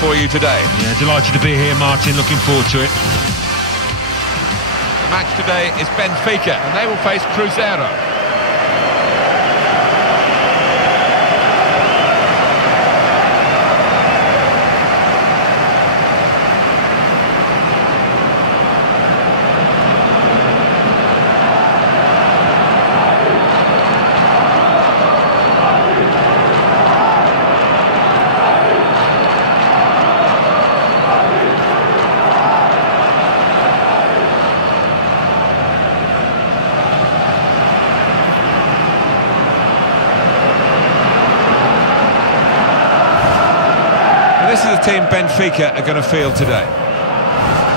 for you today. Yeah, delighted to be here, Martin. Looking forward to it. The match today is Benfica, and they will face Cruzeiro. This is the team Benfica are going to field today.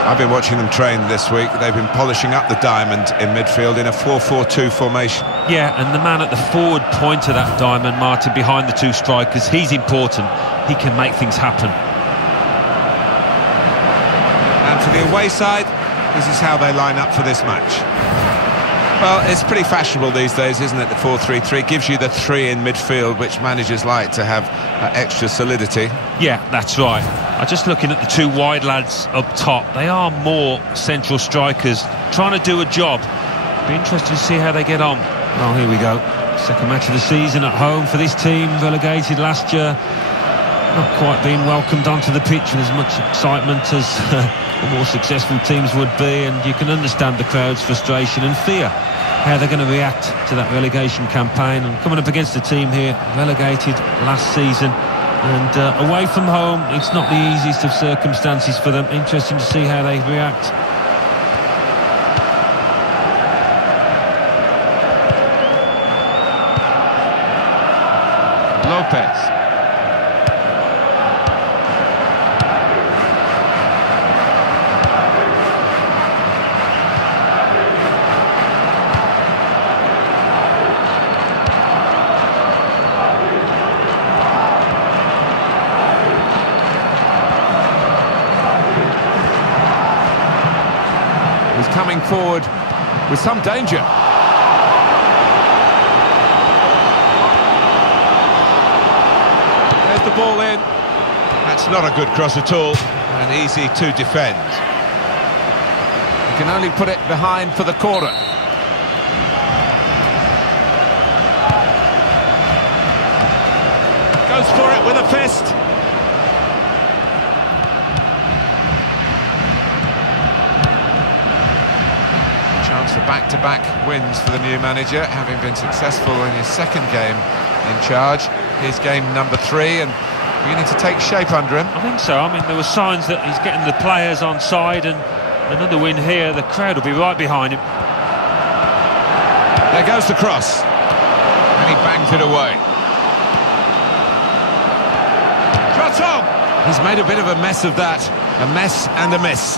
I've been watching them train this week. They've been polishing up the diamond in midfield in a 4-4-2 formation. Yeah, and the man at the forward point of that diamond, Martin, behind the two strikers, he's important. He can make things happen. And for the away side, this is how they line up for this match. Well, it's pretty fashionable these days, isn't it? The 4-3-3 gives you the three in midfield, which managers like to have extra solidity. Yeah, that's right. I'm just looking at the two wide lads up top. They are more central strikers, trying to do a job. Be interested to see how they get on. Oh, here we go. Second match of the season at home for this team, relegated last year. Not quite being welcomed onto the pitch with as much excitement as the more successful teams would be, and you can understand the crowd's frustration and fear how they're going to react to that relegation campaign. And coming up against a team here relegated last season, and away from home, it's not the easiest of circumstances for them. Interesting to see how they react. Lopez. He's coming forward with some danger. There's the ball in. That's not a good cross at all, and easy to defend. You can only put it behind for the corner. Goes for it with a fist. For back-to-back wins for the new manager, having been successful in his second game in charge. Here's game number 3, and beginning to take shape under him. I think so. I mean, there were signs that he's getting the players on side, and another win here, the crowd will be right behind him. There goes the cross, and he bangs it away. Shot on! He's made a bit of a mess of that. A mess and a miss.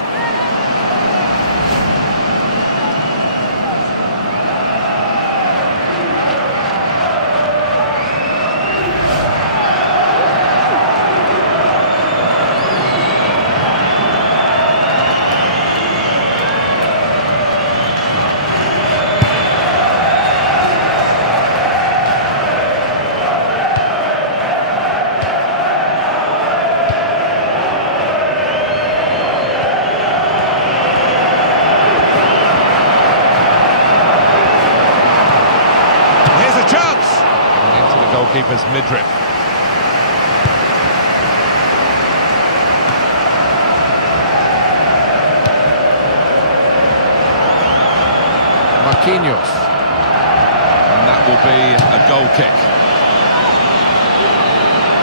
Goalkeeper's midriff. Marquinhos. And that will be a goal kick.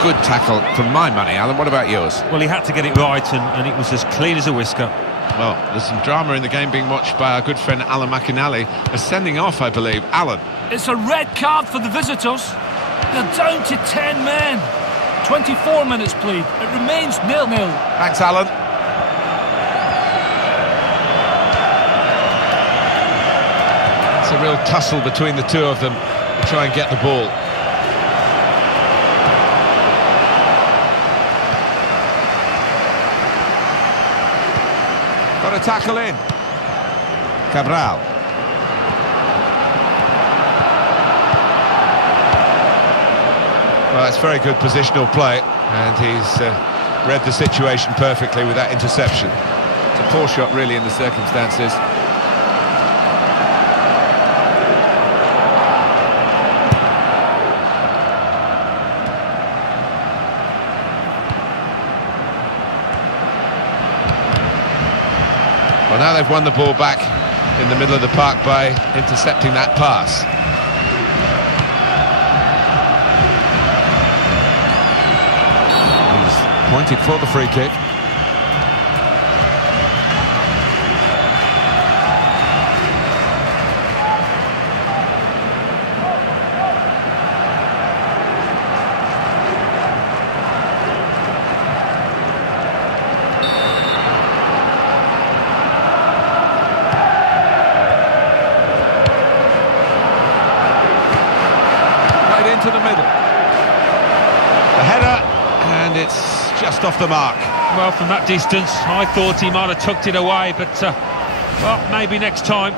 Good tackle from my money, Alan. What about yours? Well, he had to get it right, and it was as clean as a whisker. Well, there's some drama in the game being watched by our good friend Alan McInally. A sending off, I believe. Alan. It's a red card for the visitors. They're down to 10 men. 24 minutes played. It remains 0-0. Thanks, Alan. It's a real tussle between the two of them to try and get the ball. Got a tackle in. Cabral. Well, it's very good positional play, and he's read the situation perfectly with that interception. It's a poor shot, really, in the circumstances. Well, now they've won the ball back in the middle of the park by intercepting that pass. He's pointed for the free kick. To the middle. The header, and it's just off the mark. Well, from that distance, I thought he might have tucked it away, but, well, maybe next time.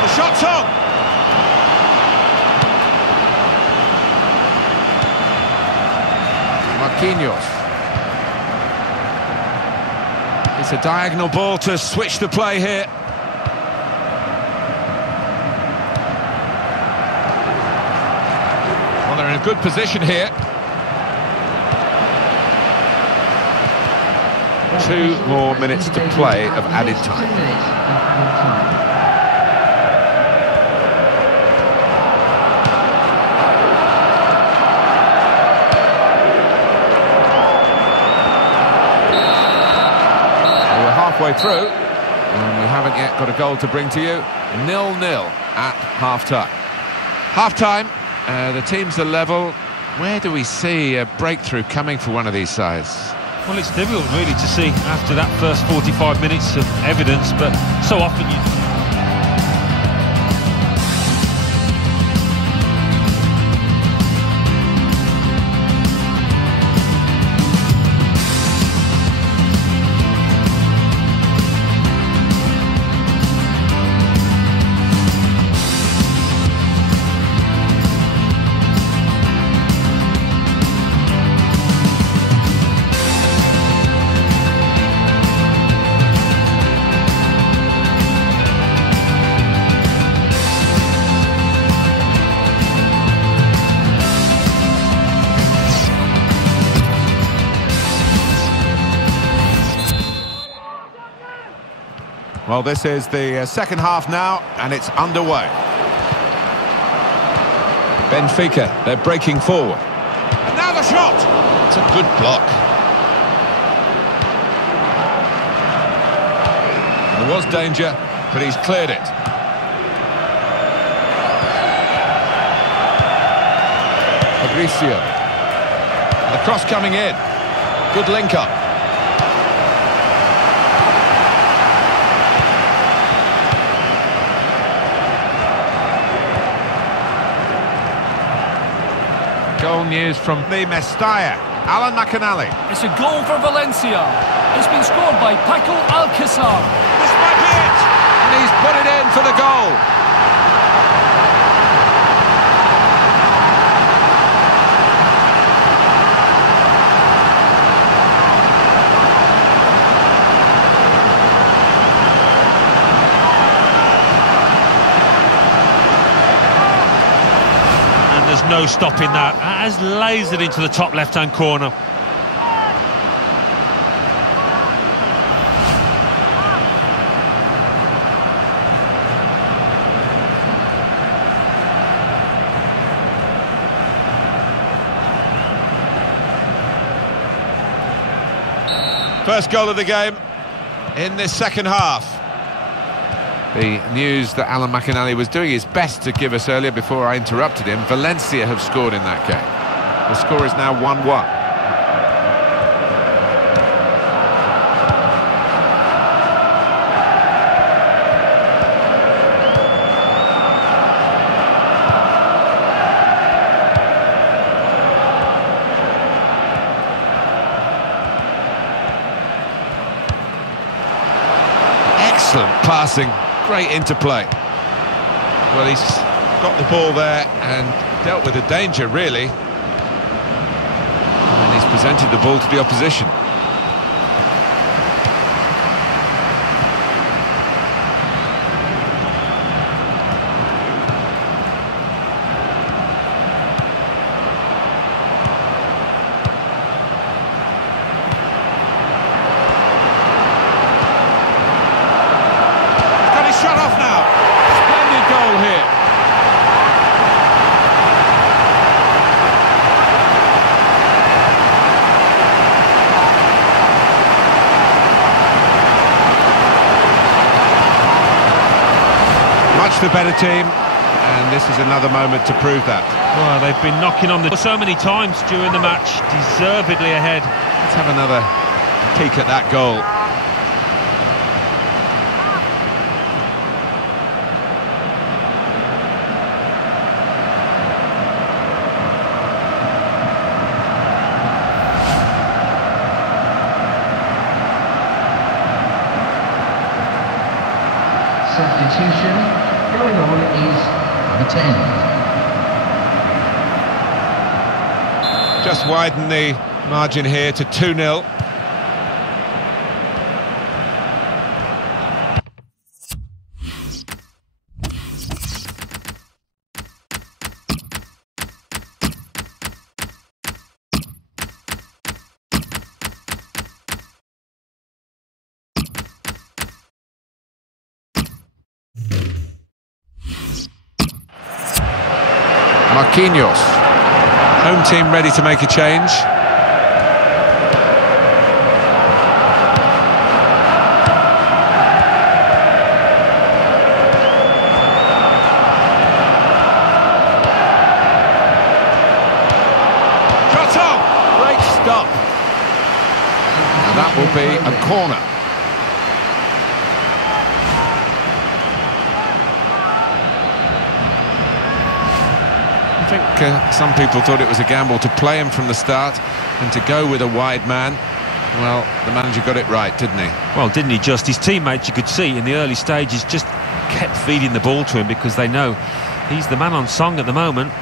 The shot's on! Marquinhos. It's a diagonal ball to switch the play here. Well, they're in a good position here. 2 more minutes to play of added time. Halfway through, and we haven't yet got a goal to bring to you. 0-0 at half-time. Half-time, the teams are level. Where do we see a breakthrough coming for one of these sides? Well, it's difficult really to see after that first 45 minutes of evidence, but so often you... Well, this is the second half now, and it's underway. Benfica, they're breaking forward. And now the shot! It's a good block. There was danger, but he's cleared it. Fabricio. And the cross coming in. Good link-up. Goal news from the Mestalla, Alan McInally. It's a goal for Valencia. It's been scored by Paco Alcázar. This might be it! And he's put it in for the goal. There's no stopping that. That has lasered into the top left-hand corner. First goal of the game in this second half. The news that Alan McInally was doing his best to give us earlier before I interrupted him. Valencia have scored in that game. The score is now 1-1. Excellent passing, great interplay. Well, he's got the ball there and dealt with the danger, really. And he's presented the ball to the opposition. Shut off now. Splendid goal here. Much the better team, and this is another moment to prove that. Well, they've been knocking on the door so many times during the match, deservedly ahead. Let's have another peek at that goal. Substitution going on is number 10. Just widen the margin here to 2-0. Marquinhos, home team ready to make a change. Shot on! Great stop. And that will be a corner. I think some people thought it was a gamble to play him from the start and to go with a wide man. Well, the manager got it right, didn't he? Well, didn't he just? His teammates, you could see in the early stages, just kept feeding the ball to him because they know he's the man on song at the moment.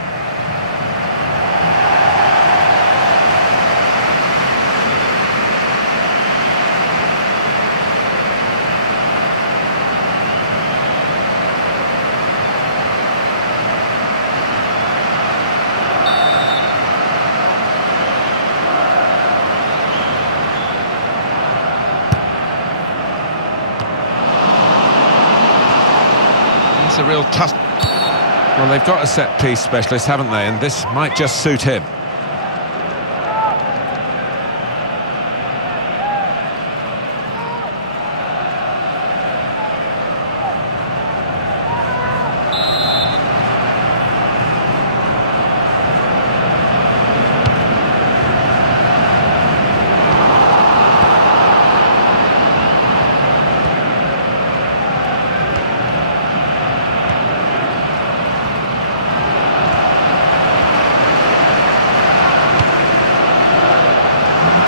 It's a real tough... Well, they've got a set-piece specialist, haven't they? And this might just suit him.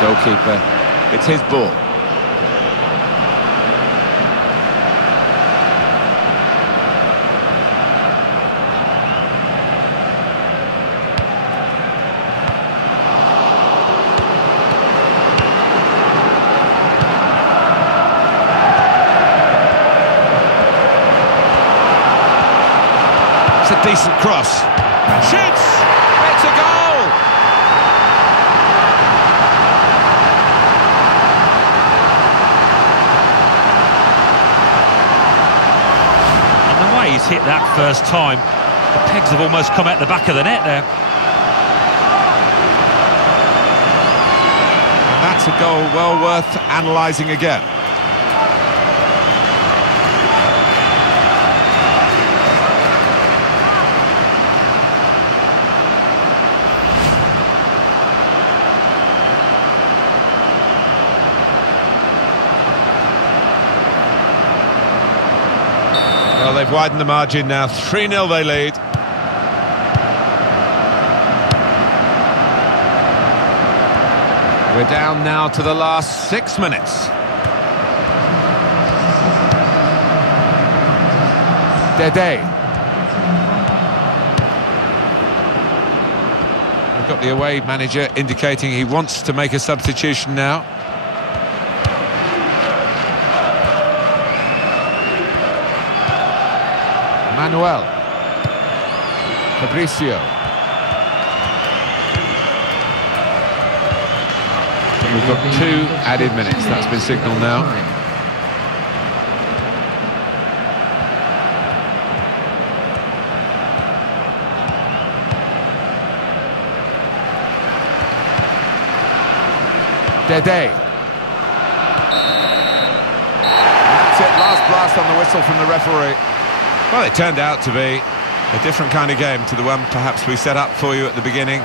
Goalkeeper, it's his ball. It's a decent cross. And shoots! It's a goal! He's hit that first time. The pegs have almost come out the back of the net there. And that's a goal well worth analysing again. Well, they've widened the margin now. 3-0 they lead. We're down now to the last 6 minutes. Dede. We've got the away manager indicating he wants to make a substitution now. Manuel. Fabricio. We've got 2 added minutes. That's been signalled now. Dede. That's it, last blast on the whistle from the referee. Well, it turned out to be a different kind of game to the one perhaps we set up for you at the beginning.